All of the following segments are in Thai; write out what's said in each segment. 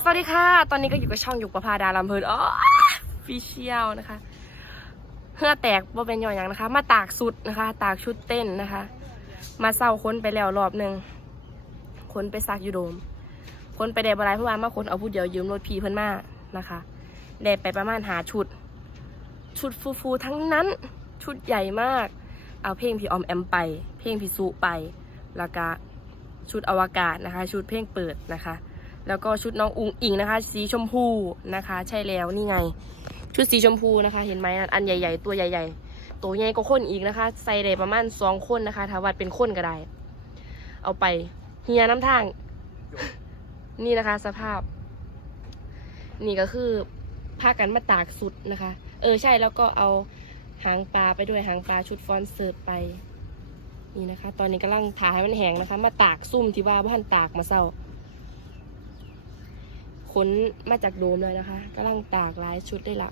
สวัสดีค่ะ ตอนนี้ก็อยู่กับช่องอยู่ประพาดาลำเพลินอ๋อฟิเชียลนะคะเพื่อแตกว่าเป็นหย่อนอย่างนะคะ มาตากสุดนะคะ ตากชุดเต้นนะคะ มาเศร้าค้นไปแล้วรอบหนึ่งค้นไปซักยูโดมค้นไปได้บรายเพราะว่ามาค้นเอาผู้เดียวยืมรถพีเพิ่นมานะคะได้ไปประมาณหาชุด ชุดฟูๆทั้งนั้นชุดใหญ่มาก เอาเพลงพี่ออมแอมไป เพลงพี่สุไปแล้วก็ชุดอวกาศนะคะ ชุดเพลงเปิดนะคะ แล้วก็ชุดน้องอุงอิงนะคะ สีชมพูนะคะ ใช่แล้วนี่ไง ชุดสีชมพูนะคะ เห็นไหมอันใหญ่ ๆ ตัวใหญ่ ๆ ตัวใหญ่ก็คนอีกนะคะ ใส่ได้ประมาณสองคนนะคะถ้าวัดเป็นคนก็ได้ เอาไปเฮียน้ำทาง นี่นะคะ สภาพ นี่ก็คือพากันมาตากสุดนะคะ เออใช่แล้วก็เอาหางปลาไปด้วยหางปลาชุดฟอนเสิร์ตไป นี่นะคะ ตอนนี้กำลังถ่ายให้มันแห้งนะคะ มาตากซุ่มที่ว่าบ้านตากมาเศร้า ขนมาจากโดมเลยนะคะกำลังตากหลายชุดได้ละ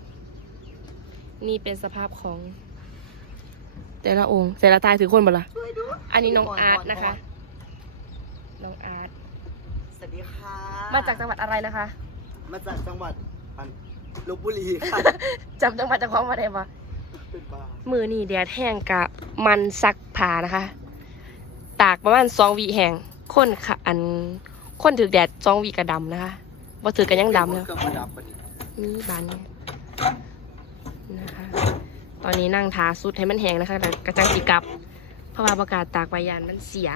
นี่เป็นสภาพของ แต่ละองค์แต่ละตายถือคนบ่ละอันนี้น้องอาร์ตนะคะ น้องอาร์ตสวัสดีค่ะ มาจากจังหวัดอะไรนะคะ มาจากจังหวัดอันลบบุรีค่ะจำจังหวัดจากของมาได้ปะเป็นบ้ามือนี่แดดแห้งกะมันซักผ้านะคะ ตากประมาณสองวีแห้งคนค่ะอันคนถือแดดสองวีกระดำนะคะ ว่าถือกันยังดำเลยเครื่องประดับปะนี่นี่บานเนี่ยนะคะ ตอนนี้นั่งทาสุดให้มันแห้งนะคะ แต่กระจังสีกลับ เพราะว่าประกาศตากใบยานมันเสีย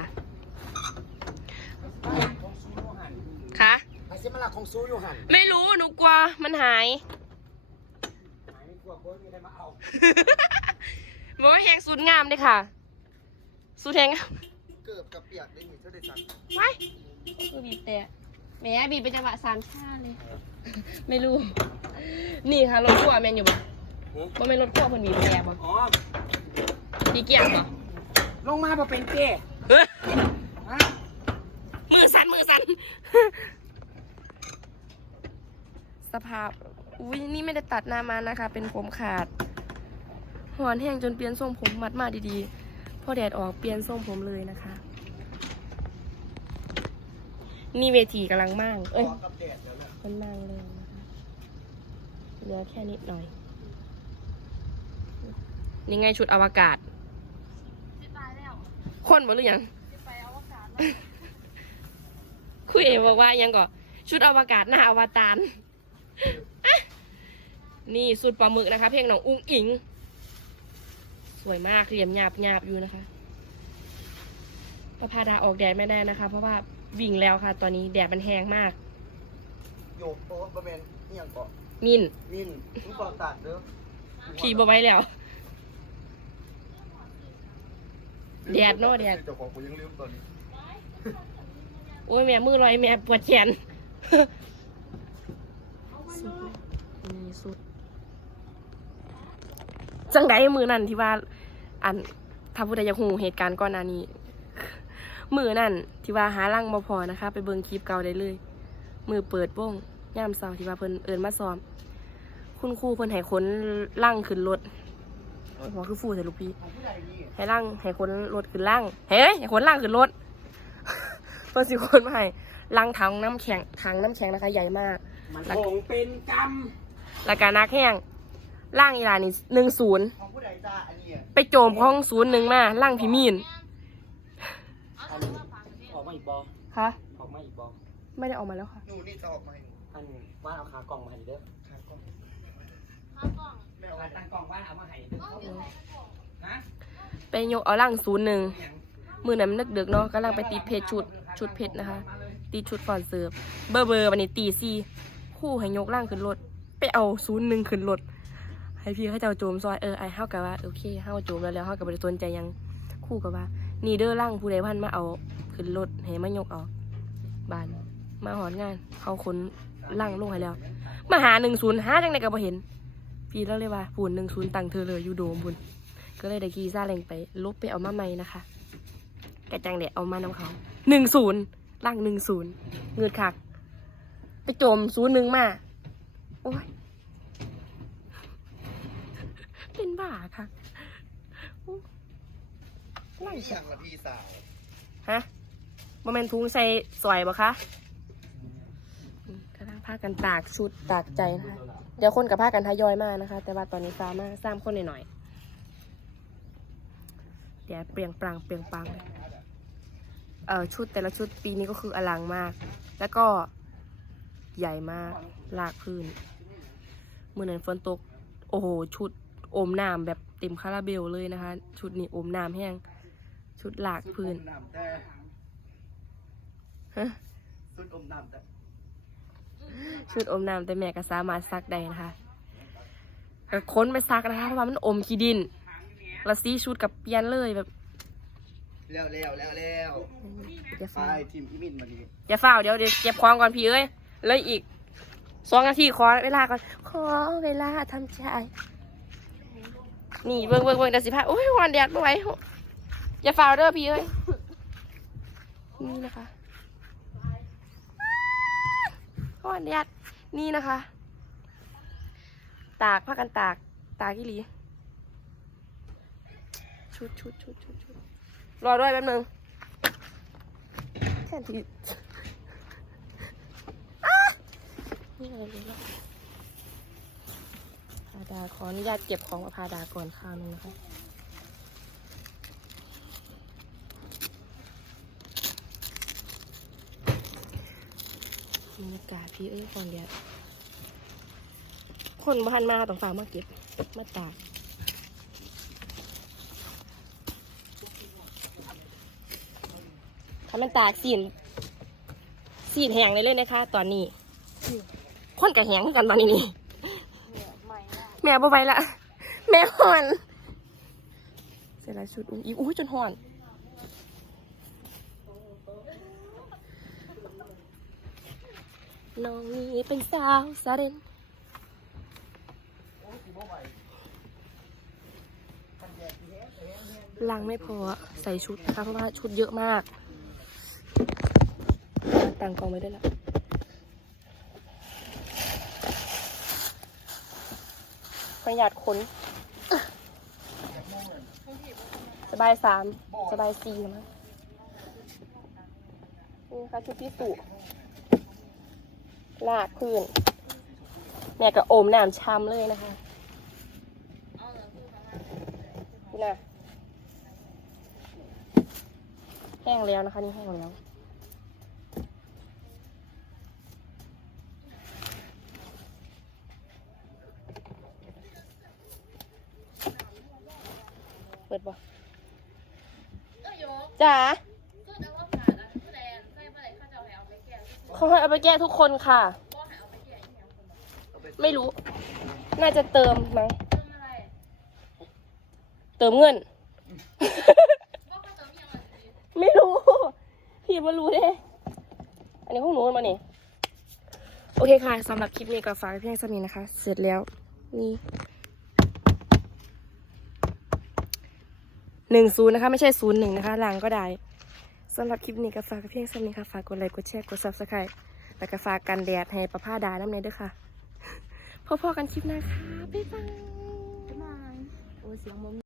คะไอ้เสมาลาของซูอยู่หันไม่รู้หนูกลัวมันหายหายกลัวโค้มีใครมาเอาบอกว่าแหงสุดงามเลยค่ะ สุดแหงงามเกือบกับเปียกได้หนิเท่าได้สั่งไว้คือบีบแต่ แหม่บีบเป็นจังหวะสามชาเลย ไม่รู้ นี่ค่ะรถขั้วแมนอยู่บ่บ่แม่นรถขั้วเพิ่นบีบแต่บ่อ๋อดีเกียร์บ่ลงมาพอเป็นเก้เฮ้ยฮะมือสั่นมือสั่นสภาพ อุ้ยนี่ไม่ได้ตัดหน้ามานะคะ เป็นผมขาดหอนแห้งจนเปลี่ยนทรงผมมัดมาดีๆ พอแดดออกเปลี่ยนทรงผมเลยนะคะ นี่เวทีกำลังมั่งเอ้ยขอกับแดดเดี๋ยวเลยมันมั่งเลยนะคะเหลือแค่นิดหน่อย นี่ไงชุดอวกาศคนบ่หรือยังคุยเอบอกว่ายังก่อชุดอวกาศหน้าอวตารอะนี่สุดปลาหมึกนะคะ เพลงน้องอุ้งอิง สวยมากเหลี่ยมหยาบหยาบอยู่นะคะประพาดาออกแดดไม่ได้นะคะ เพราะว่า วิ่งแล้วค่ะ ตอนนี้แดดมันแห้งมาก โยกโป๊ะบะเมนนี่ยังเกาะมินมินมึงก่อตัดเด้อขี่บ่ไว้แล้ว แดดเนอะแดด เจ้าของกูยังลืมตอนนี้โอ้ยแม่มือลอยแม่ปวดแขน สุดเลยนี่สุด จังไดมือนั่นที่ว่า อันถ้าผู้ใดอยากหูเหตุการณ์ก่อนหน้านี้ มือนั่นที่ว่าหาลังบ่พอนะคะ ไปเบิ่งคลิปเก่าได้เลย มือเปิดวงย่ามเสาร์ที่ว่าเพิ่นเอิญมาซ้อม คุณครูเพิ่นให้ขนลังขึ้นรถโอ้ยหัวคือฟูแต่ลูกพี่ของผู้ใดนี่ให้ล่างให้คนรถขึ้นล่างเฮ้ยให้คนล่างขึ้นรถเพิ่นสิคนมาให้ล่างถังน้ำแข็งถังน้ำแข็งนะคะ ใหญ่มากมันคงเป็นกรรมแล้วก็นักแห้งล่างอีหลานี่หนึ่งศูนย์ของผู้ใดจ้าอันนี้ไปโจมของศูนย์หนึ่งมาล่างพิมีนอันนี้ออก มาอีกบอคะออกมาอีกบอไม่ได้ออกมาแล้วค่ะ หนูนี่จะออกมาให้หนูอันว่าเอาขากล่องมาให้เด้อค่ะก็ไม่เอาขาตั้งกล่องว่าเอามาให้เด้อฮะไปยกเอาล่างศูนย์หนึ่งมือนั้นมันนึกเดือกเนาะกำลังไปติดเพจชุดชุดเพชรนะคะ ตีชุดฟอนเสิร์ฟเบอร์เบอร์วันนี้ตีซีคู่ให้ยกล่างขึ้นรถไปเอาศูนย์หนึ่งขึ้นรถให้พี่เขาเจ้าโจมซอยเออไอเฮากับว่าโอเคเฮาโจมแล้วแล้วเฮากับบริสนใจหยังคู่กับว่า นี่เด้อล่างผู้ใดพันมาเอา ขึ้นรถให้มายกเอาบาน มาหอนงานเขาคนล่างลงให้แล้ว มาหาหนึ่งศูนย์หาจังไดก็บ่เห็น พี่แล้วเลยว่าปูนหนึ่งศูนย์ตังเธอเลยอยู่โดมบุญก็เลยได้กีซาเร่งไปลบไปเอามาใหม่นะคะกระจังเดะเอามานำเขาหนึ่งศูนย์ล่างหนึ่งศูนย์เงืดคัก ไปโจมศูนย์หนึ่งมา โอ้ยเป็นบ้าค่ะโอ้ไล่พี่ยังละพี่สาว ฮะ โมเมนทุงใส่สวยบ่คะอืมก็ได้ากันตากชุดตากใจนะคะ เดี๋ยวคนกับผ้ากันทยอยมากนะคะ แต่ว่าตอนนี้ฟ้ามากสามคนหน่อยๆเดี๋ยวเปรียงปรังเปรียงปรังเอ่อชุดแต่ละชุดปีนี้ก็คืออลังมาก แล้วก็ใหญ่มากลากพื้นเมื่อนั้นฝนตก โอ้โห ชุดอมน้ำแบบเต็มคาราเบลเลยนะคะ ชุดนี้อมน้ำแห้ง ชุดหลากพื้น สุดอมน้ำแต่ฮะสุดอมน้ำแต่ชุดอมน้ำแต่แม่ก็สามารถซักได้นะคะก็ค้นไปซักนะคะเพราะว่ามันอมขี้ดินแล้วซีชุดกับเปลี่ยนเลยแบบแล้วแล้วแล้วแล้วอย่าไปฝ้าวทีมพี่มินมาดีอย่าฝ้าวเดี๋ยวเดี๋ยวเก็บของก่อนพี่เอ้ยเลยอีกสองนาทีขอเวลาก่อนขอเวลาทำใจนี่เบิ่งเบิ่งเบิ่งเดี๋ยวสิพาโอ้ยวันแดดไม่ไหวอย่าฝ้าวเด้อพี่เอ้ยนี่นะคะ วันแดดนี่นะคะ ตากผ้ากันตากตากอีหลี ชุดชุดชุดชุดชุดรอด้วยแป๊บนึงแค่ทีอานี่อะไรเลยล่ะพาดาขออนุญาตเก็บของกับพาดาก่อนข้าวนึงนะคะ บรรยากาศพี่เอ้ยก่อนเดียวคนบ้านมาต้องฝากมาเก็บมาตากถ้ามันตากสีนสีนแห้งเลยเลยนะคะ ตอนนี้คนกับแห้งกันตอนนี้นี่แม่บ่ไปละแม่หอน เสร็จแล้วชุดอุ้งอีอุ้ยจนหอน น้องนี่เป็นสาวสาเรนลังไม่พอใส่ชุดนะคะเพราะว่าชุดเยอะมาก ต่างกองไว้ด้วยละประหยัดขนสบายสามสบายสี่นะมั้งนี่ค่ะชุดพี่สุ ลากพื้น แม่ก็โอมน้ำช้ำเลยนะคะนี่นะแห้งแล้วนะคะ นี่แห้งแล้วเปิดบ่จ๋า เขาให้เอาไปแก้ทุกคนค่ะ ไม่รู้ น่าจะเติมมั้งเติมเงิน ไม่รู้ พี่มารู้เด้อันนี้ของหนูมาเนี่ยโอเคค่ะสำหรับคลิปนี้ก็ฝากเพียงเท่านี้นะคะ เสร็จแล้ว นี่หนึ่งศูนย์นะคะ ไม่ใช่ศูนย์หนึ่งนะคะหลังก็ได้ สำหรับคลิปนี้ก็ฝากเพียงเท่านี้ค่ะ ฝากกดไลค์ กดแชร์ กดซับสไครต์แล้วก็ฝากกันแดดให้ประภาดาน้ำเนยด้วยค่ะพบๆกันคลิปหน้าค่ะ บ๊ายบายโอ้เสียงม